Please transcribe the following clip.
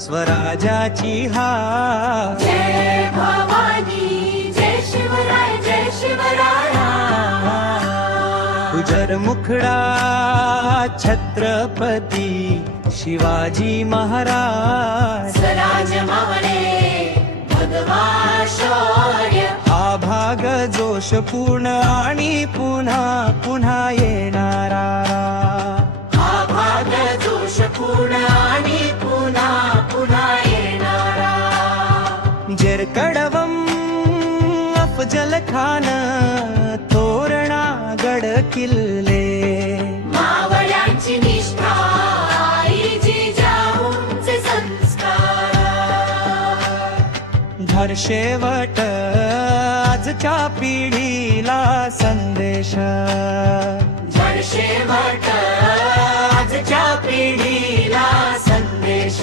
स्वराज्याची हाक. जय भवानी, जय शिवराय, जय शिवराया. उजर मुखडा छत्रपती शिवाजी महाराज. स्वराज मावळे भगवा शौर्य. हा भाग जोशपूर्ण आणि पुन्हा पुन्हा येणारा. हा भाग जोशपूर्ण आणि पुन्हा पुन्हा येणारा. जेरकडवम अफजल खान तोरणा गड किल्ले. मावळ्यांची निष्ठा आई जिजाऊंचे संस्कार. धर शेवट आजच्या पिढीला संदेश. जर शेवट आजच्या पिढीला संदेश.